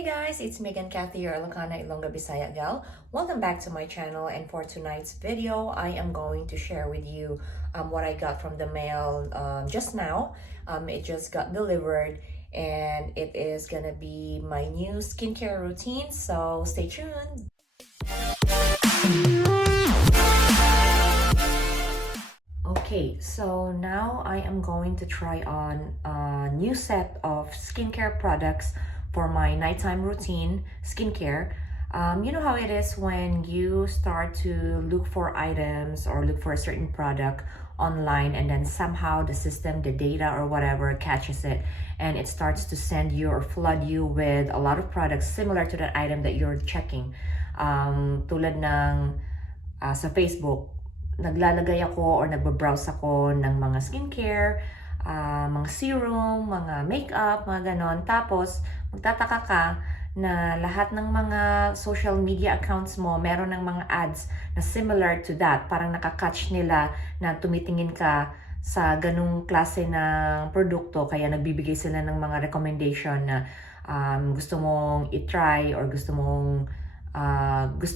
Hey guys, it's Megan Kathy, your Ilocana Ilongga Bisaya gal. Welcome back to my channel, and for tonight's video, I am going to share with you what I got from the mail just now. It just got delivered, and it is gonna be my new skincare routine, so stay tuned. Okay, so now I am going to try on a new set of skincare products for my nighttime routine skincare. You know how it is when you start to look for items or look for a certain product online, and then somehow the system, the data or whatever catches it, and it starts to send you or flood you with a lot of products similar to that item that you're checking. Tulad ng sa Facebook, naglalagay ako or nagbabrowse ako ng mga skincare, mga serum, mga makeup, mga ganon. Tapos, magtataka ka na lahat ng mga social media accounts mo, meron ng mga ads na similar to that. Parang nakakatch nila na tumitingin ka sa ganung klase ng produkto. Kaya nagbibigay sila ng mga recommendation na gusto mong itry or gusto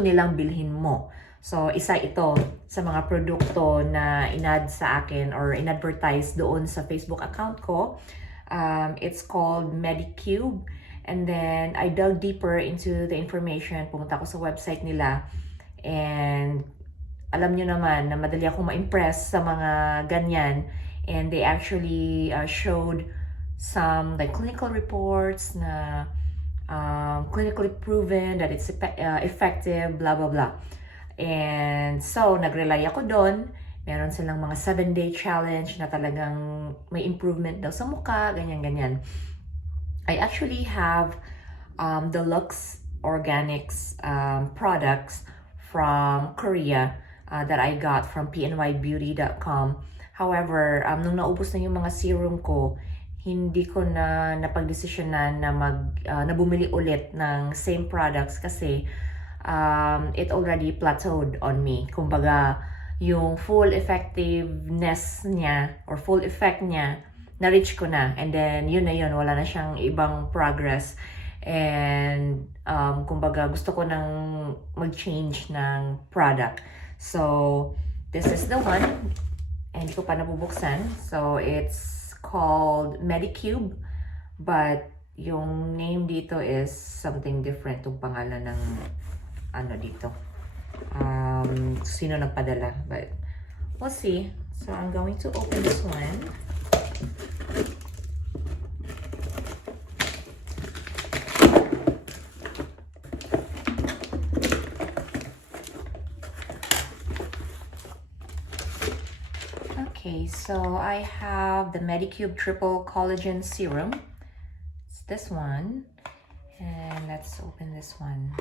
nilang bilhin mo. So, isa ito sa mga produkto na inad sa akin or inadvertise doon sa Facebook account ko. It's called Medicube. And then, I dug deeper into the information. Pumunta ako sa website nila. And alam nyo naman na madali akong ma-impress sa mga ganyan. And they actually showed some like clinical reports na clinically proven that it's effective, blah, blah, blah. And so, nag-rely ako doon. Meron silang mga 7-day challenge na talagang may improvement daw sa mukha, ganyan-ganyan. I actually have the Luxe Organix products from Korea that I got from pnybeauty.com. However, nung naubos na yung mga serum ko, hindi ko na napagdesisyonan na bumili ulit ng same products kasi it already plateaued on me. Kumbaga, yung full effectiveness niya or full effect niya, na-reach ko na. And then, yun na yun. Wala na siyang ibang progress. And, kumbaga, gusto ko nang mag-change ng product. So, this is the one. Hindi ko pa nabubuksan. So, it's called Medicube. But, yung name dito is something different. Yung pangalan ng dito. Sino nagpadala. But, we'll see. So, I'm going to open this one. Okay, so I have the Medicube Triple Collagen Serum. It's this one. And let's open this one.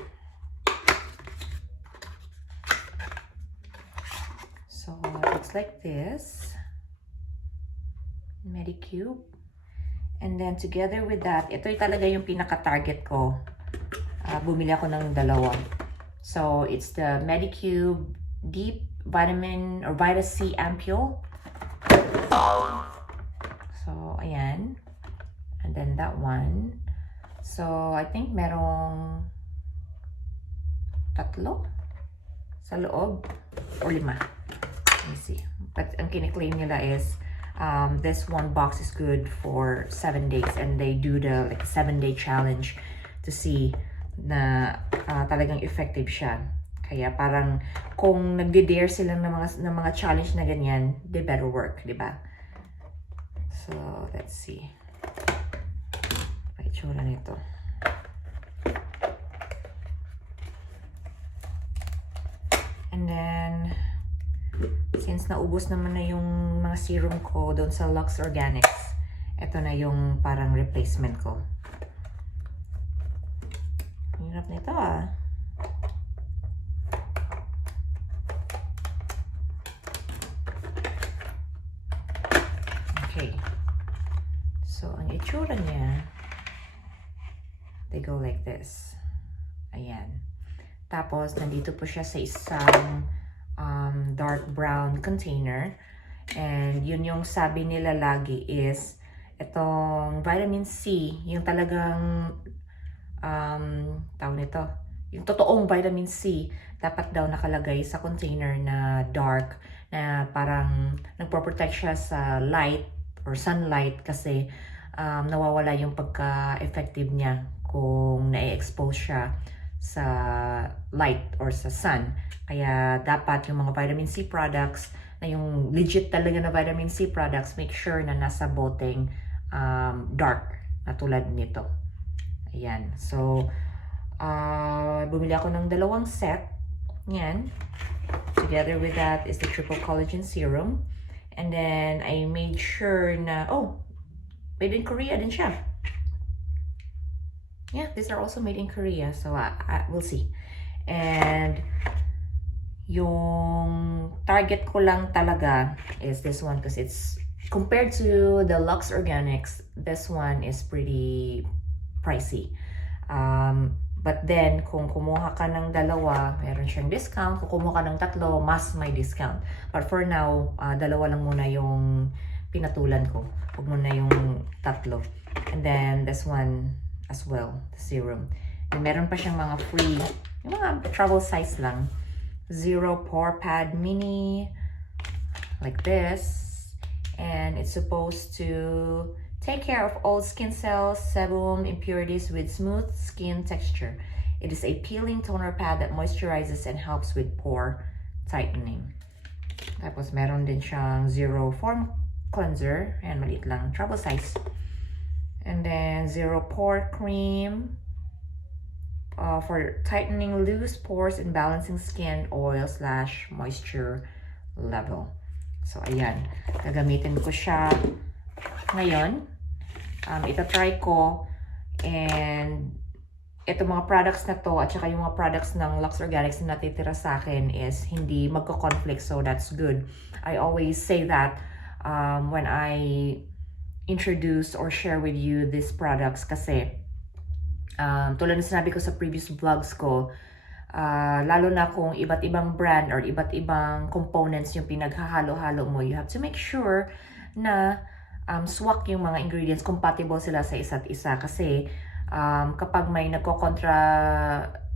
So it looks like this. Medicube. And then together with that, ito talaga yung pinaka-target ko. Bumili ako ng dalawa. So it's the Medicube Deep Vitamin or Vita C Ampule. So ayan. And then that one. So I think merong 3 sa loob or 5. Let me see. But ang kiniklaim nila is this one box is good for 7 days, and they do the like 7-day challenge to see na talagang effective siya. Kaya parang kung nagde-dare sila ng mga challenge na ganyan, they better work, di ba? So, let's see. Paitsura nito. And then, since naubos naman na yung mga serum ko doon sa Luxe Organix, ito na yung parang replacement ko. Hirap nito Okay. So, ang itsura niya, they go like this. Ayan. Tapos, nandito po siya sa isang dark brown container. And yun yung sabi nila lagi is itong vitamin C, yung talagang tawag nito, yung totoong vitamin C, dapat daw nakalagay sa container na dark, na parang nagpo-protect siya sa light or sunlight kasi nawawala yung pagka-effective niya kung na-expose siya sa light or sa sun. Kaya dapat yung mga vitamin C products, na yung legit talaga na vitamin C products, make sure na nasa boteng dark na tulad nito. Ayan. So, bumili ako ng 2 set. Yan. Together with that is the triple collagen serum. And then, I made sure na, made in Korea din siya. Yeah, these are also made in Korea. So, we'll see. And, yung target ko lang talaga is this one because it's, compared to the Luxe Organix, this one is pretty pricey. But then, kung kumuha ka ng 2, meron siyang discount. Kung kumuha ka ng 3, mas may discount. But for now, 2 lang muna yung pinatulan ko. Huwag muna yung 3. And then, this one as well, the serum. And meron pa siyang mga free, yung mga travel size lang. 0 pore pad mini, like this. And it's supposed to take care of all skin cells, sebum, impurities with smooth skin texture. It is a peeling toner pad that moisturizes and helps with pore tightening. Tapos meron din siyang 0 foam cleanser. Ayan, maliit lang, travel size. And then 0 pore cream for tightening loose pores and balancing skin oil/moisture level. So, ayan. Gagamitin ko siya ngayon. Ita-try ko, and ito mga products na to at saka yung mga products ng Luxe Organix na natitira sa akin is hindi magko-conflict, so that's good. I always say that when I introduce or share with you these products kasi tulad na sinabi ko sa previous vlogs ko, lalo na kung iba't ibang brand or iba't ibang components yung pinaghahalo-halo mo, you have to make sure na swak yung mga ingredients, compatible sila sa isa't isa. Kasi kapag may nagko-kontra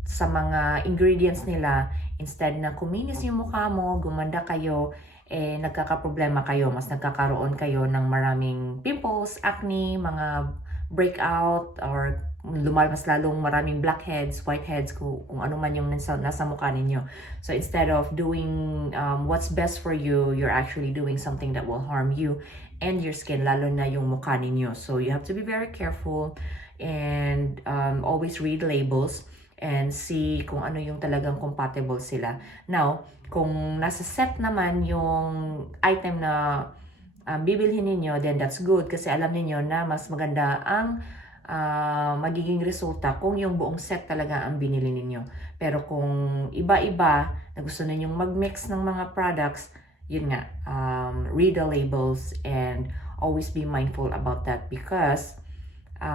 sa mga ingredients nila, instead na kuminis yung mukha mo, gumanda kayo, nagkakaproblema kayo, mas nagkakaroon kayo ng maraming pimples, acne, mga breakout, or lumalabas lalong maraming blackheads, whiteheads, kung ano man yung nasa mukha ninyo. So instead of doing what's best for you, you're actually doing something that will harm you and your skin, lalo na yung mukha ninyo. So you have to be very careful and always read labels and see kung ano yung talagang compatible sila. Now, kung nasa set naman yung item na bibilhin ninyo, then that's good kasi alam niyo na mas maganda ang magiging resulta kung yung buong set talaga ang binili ninyo. Pero kung iba-iba na gusto ninyong mag-mix ng mga products, yun nga, read the labels and always be mindful about that because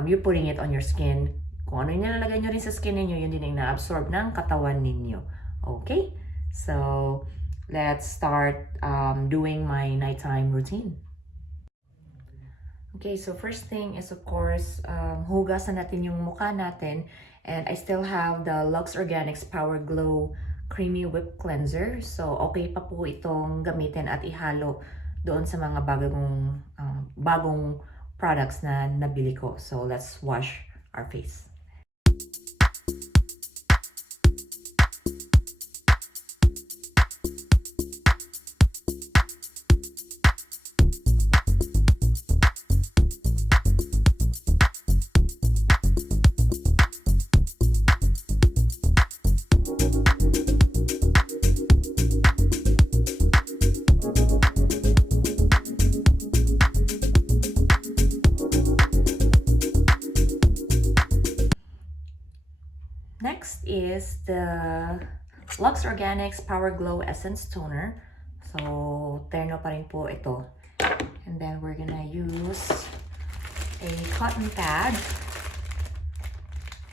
you're putting it on your skin. Kung ano yung nilalagay nyo rin sa skin ninyo, yun din yung na-absorb ng katawan ninyo. Okay? So, let's start doing my nighttime routine. Okay, so first thing is of course, hugasan natin yung mukha natin. And I still have the Luxe Organix Power Glow Creamy Whip Cleanser. So, okay pa po itong gamitin at ihalo doon sa mga bagong products na nabili ko. So, let's wash our face. Next is the Luxe Organix Power Glow Essence Toner. So, terno pa rin po ito. And then, we're gonna use a cotton pad.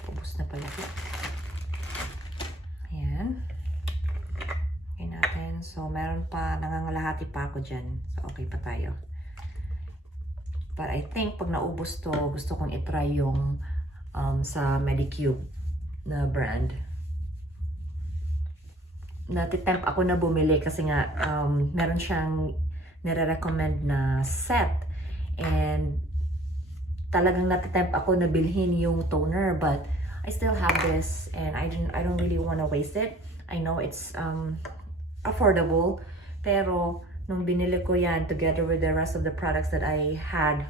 Ubus na pala ito. Ayan. Okay natin. So, meron pa, nangangalahati pa ako dyan. So, okay pa tayo. But I think, pag naubos to, gusto kong itry yung sa Medicube. na brand. Natitempt ako na bumili kasi nga meron siyang nire-recommend na set, and talagang natitempt ako na bilhin yung toner, but I still have this and I don't really want to waste it. I know it's affordable, pero nung binili ko yan together with the rest of the products that I had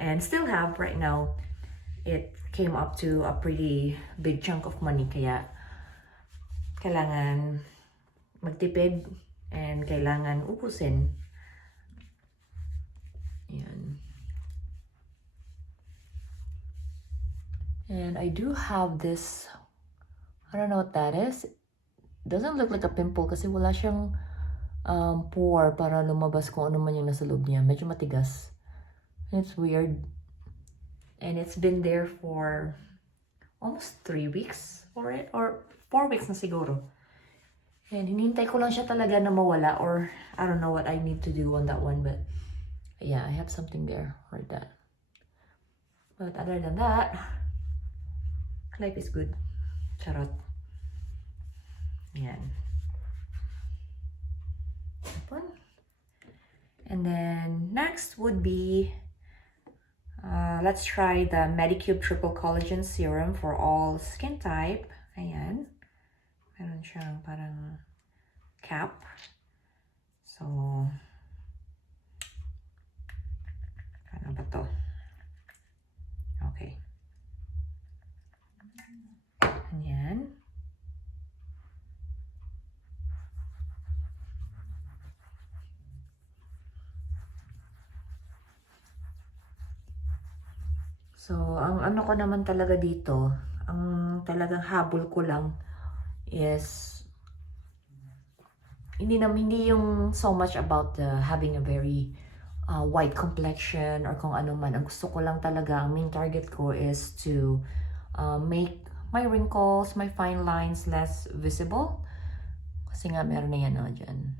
and still have right now, it came up to a pretty big chunk of money, kaya kailangan magtipid and kailangan ubusin. Yan. And I do have this, I don't know what that is. It doesn't look like a pimple kasi wala siyang pore para lumabas kung ano man yung nasa loob niya. Medyo matigas. It's weird. And it's been there for almost 3 weeks for it, or 4 weeks na siguro. And hinintay ko lang siya talaga na mawala, or I don't know what I need to do on that one, but yeah, I have something there for that. But other than that, life is good. Charot. Yan. And then next would be, let's try the Medicube Triple Collagen Serum for all skin type. Ayan. Meron siyang parang cap. So, ano ba to? Okay. Ayan. So, ang ano ko naman talaga dito, ang talagang habol ko lang is hindi yung so much about having a very white complexion or kung ano man. Ang gusto ko lang talaga, ang main target ko is to make my wrinkles, my fine lines less visible. Kasi nga meron na yan dyan.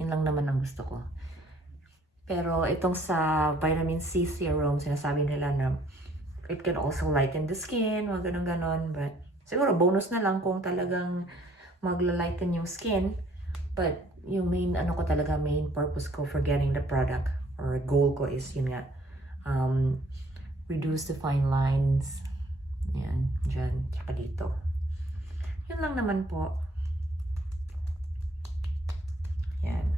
Yun lang naman ang gusto ko. Pero itong sa vitamin C serum, sinasabi nila na it can also lighten the skin, mga ganon-ganon. But siguro bonus na lang kung talagang magla-lighten yung skin. But yung main ano ko talaga, main purpose ko for getting the product or goal ko is yun nga, reduce the fine lines. Yan, dyan, tsaka dito. Yun lang naman po. Yan.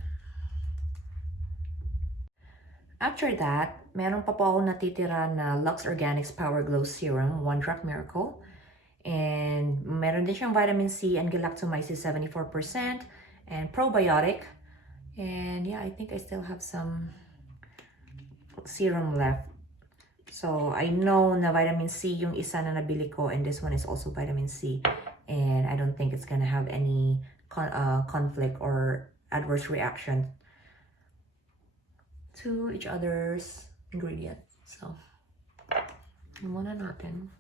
After that, meron pa po ako natitira na Luxe Organix Power Glow Serum, 1 Drop Miracle. And meron din siyang vitamin C and galactomyces 74% and probiotic. And yeah, I think I still have some serum left. So I know na vitamin C yung isa na nabili ko, and this one is also vitamin C. And I don't think it's gonna have any conflict or adverse reaction to each other's ingredients. So, yun muna natin.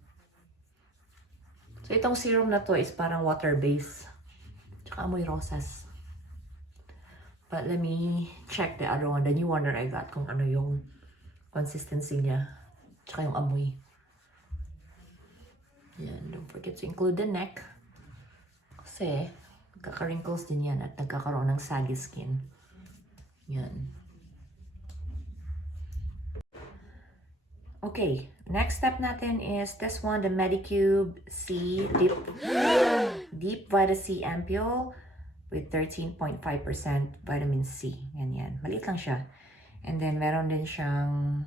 So, itong serum na to is parang water-based. Tsaka amoy rosas. But let me check the other one, the new one that I got, kung ano yung consistency niya. Tsaka yung amoy. Yan, don't forget to include the neck. Kasi, nagkaka-wrinkles din yan at nagkakaroon ng saggy skin. Yan. Okay, next step natin is this one, the Medicube C Deep Vita C Ampule with 13.5% vitamin C. Yan. Maliit lang siya. And then, meron din siyang,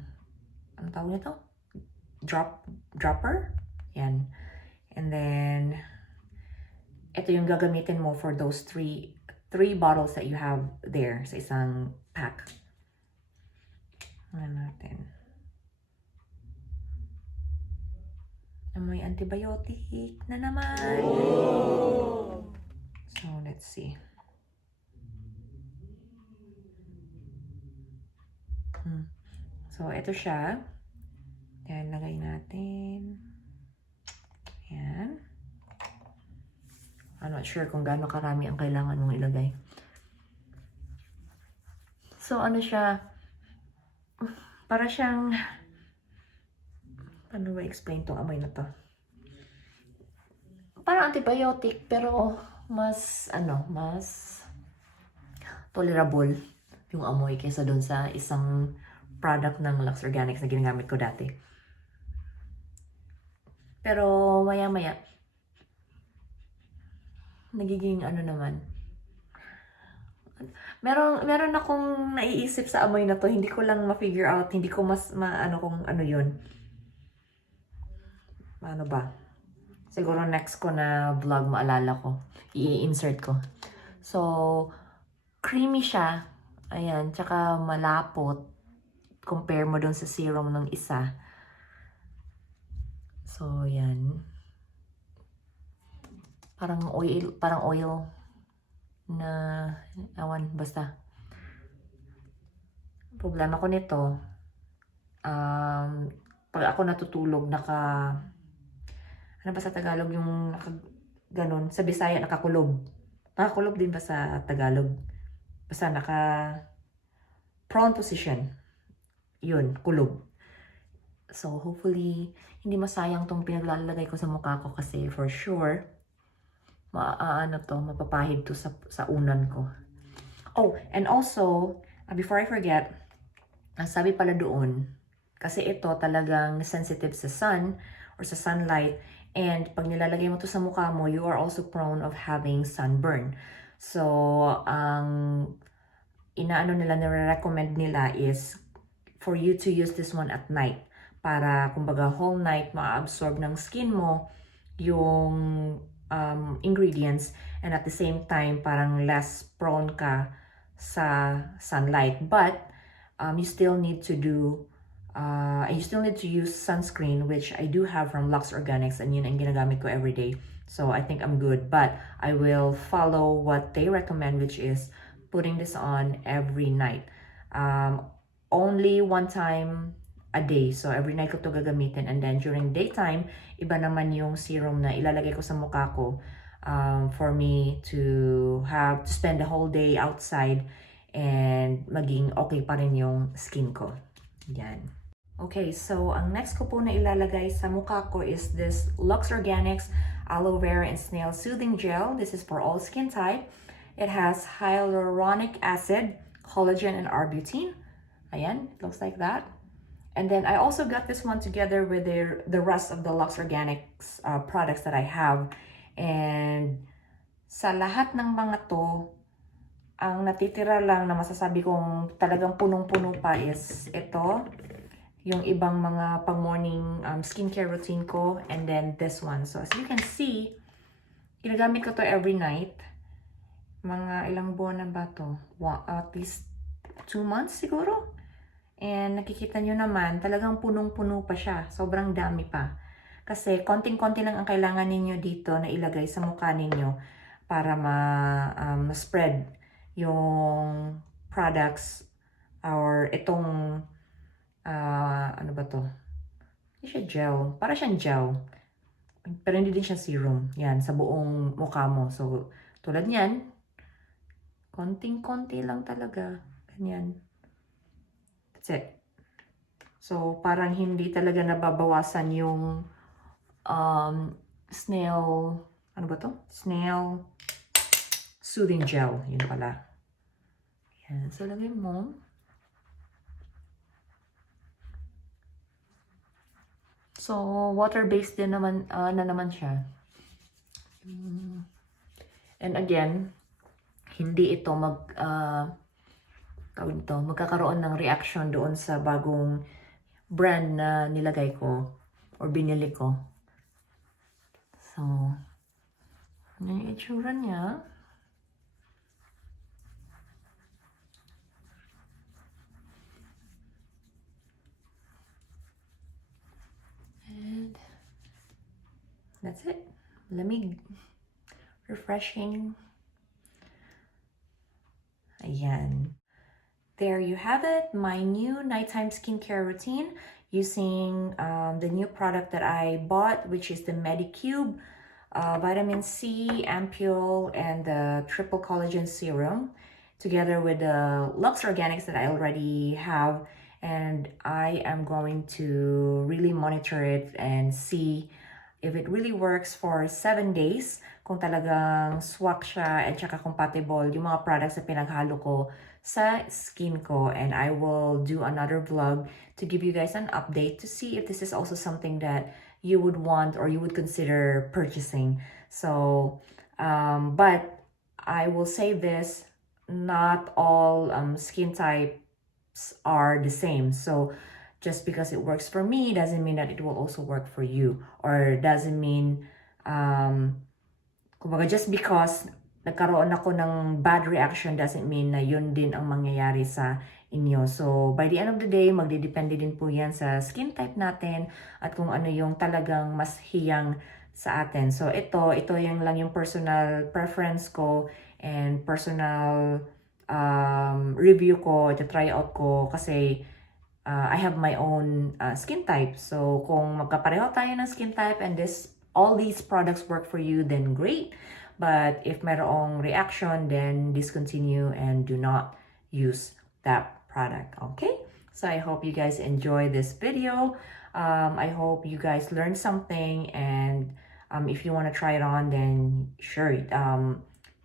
ano tawag nito? Dropper. Yan. And then, ito yung gagamitin mo for those three bottles that you have there sa isang pack. Ano natin? Amoy antibiotic na naman. Oh! So, let's see. So, ito siya. Yan, lagay natin. Yan. I'm not sure kung gaano karami ang kailangan mong ilagay. So, ano siya? Para siyang, paano ba explain tong amoy na to? antibiotic pero mas tolerable yung amoy kaysa doon sa isang product ng Luxe Organics na ginagamit ko dati. Pero maya-maya, nagiging naman. Meron akong naiisip sa amoy na to, hindi ko lang ma-figure out, hindi ko kung ano yun. Ano ba? Siguro next ko na vlog maalala ko, i-insert ko. So, creamy siya. Ayan, tsaka malapot. Compare mo dun sa serum ng isa. So, yan. Parang oil na, awan, basta. Problema ko nito, pag ako natutulog, ano ba sa Tagalog yung ganun? Sa Bisaya, nakakulob. Nakakulob din ba sa Tagalog? Basta prone position. Yun, kulob. So, hopefully, hindi masayang tong pinaglalagay ko sa mukha ko kasi for sure, mapapahid to sa unan ko. Oh, and also, before I forget, sabi pala doon, kasi ito talagang sensitive sa sun or sa sunlight, and pag nilalagay mo to sa mukha mo, you are also prone of having sunburn. So, ang nire-recommend nila is for you to use this one at night para kumbaga whole night ma-absorb ng skin mo yung ingredients, and at the same time parang less prone ka sa sunlight, but you still need to use sunscreen, which I do have from Luxe Organix, and yun ang ginagamit ko every day. So I think I'm good, but I will follow what they recommend, which is putting this on every night. Only one time a day. So every night ko to gagamitin, and then during daytime, iba naman yung serum na ilalagay ko sa mukha ko for me to spend the whole day outside and maging okay pa rin yung skin ko. Yan. Okay, so ang next ko po na ilalagay sa mukha ko is this Luxe Organix Aloe Vera and Snail Soothing Gel. This is for all skin type. It has hyaluronic acid, collagen, and arbutin. Ayan, it looks like that. And then I also got this one together with the rest of the Luxe Organics products that I have. And sa lahat ng mga to, ang natitira lang na masasabi kong talagang punong-puno pa is ito, yung ibang mga pang-morning skincare routine ko, and then this one. So as you can see, ginagamit ko to every night. Mga ilang buwan na ba to? At least 2 months siguro. And nakikita nyo naman, talagang punong-puno pa siya. Sobrang dami pa. Kasi konting-konti lang ang kailangan ninyo dito na ilagay sa mukha ninyo para ma-spread yung products or itong, ano ba to? Hindi siya gel. Para siyang gel. Pero hindi din siya serum. Yan, sa buong mukha mo. So, tulad niyan, konting-konti lang talaga. Ganyan. That's it. So, parang hindi talaga nababawasan yung snail, ano ba to? Snail soothing gel. Yun pala. Yan. So, lagay mo. So, water-based din naman, na naman siya. And again, hindi ito magkakaroon ng reaction doon sa bagong brand na nilagay ko or binili ko. So, ano yung itsura niya? And that's it. Lamig. Refreshing. Ayan. There you have it, my new nighttime skincare routine using the new product that I bought, which is the Medicube Vitamin C Ampule and the Triple Collagen Serum, together with the Luxe Organics that I already have. And I am going to really monitor it and see if it really works for 7 days, kung talagang swak siya at saka compatible yung mga products na pinaghalo ko sa skin ko. And I will do another vlog to give you guys an update to see if this is also something that you would want or you would consider purchasing. So, but I will say this, not all skin types are the same. So, just because it works for me doesn't mean that it will also work for you, or doesn't mean kumbaga just because nagkaroon ako ng bad reaction doesn't mean na yun din ang mangyayari sa inyo. So by the end of the day, magdidepende din po yan sa skin type natin at kung ano yung talagang mas hiyang sa atin. So ito yung lang yung personal preference ko and personal review ko, try out ko kasi I have my own skin type. So, kung magkapareho tayo ng skin type and all these products work for you, then great. But if mayroong reaction, then discontinue and do not use that product. Okay? So, I hope you guys enjoy this video. I hope you guys learned something, and if you want to try it on, then sure,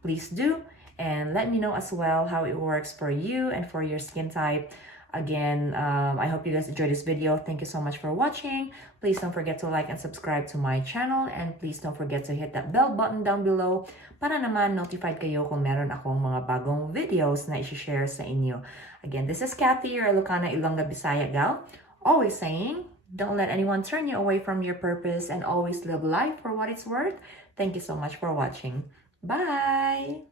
please do. And let me know as well how it works for you and for your skin type. Again, I hope you guys enjoyed this video. Thank you so much for watching. Please don't forget to like and subscribe to my channel. And please don't forget to hit that bell button down below para naman notified kayo kung meron akong mga bagong videos na i-share sa inyo. Again, this is Kathy, your Ilocana, Ilongga, Bisaya gal. Always saying, don't let anyone turn you away from your purpose, and always live life for what it's worth. Thank you so much for watching. Bye!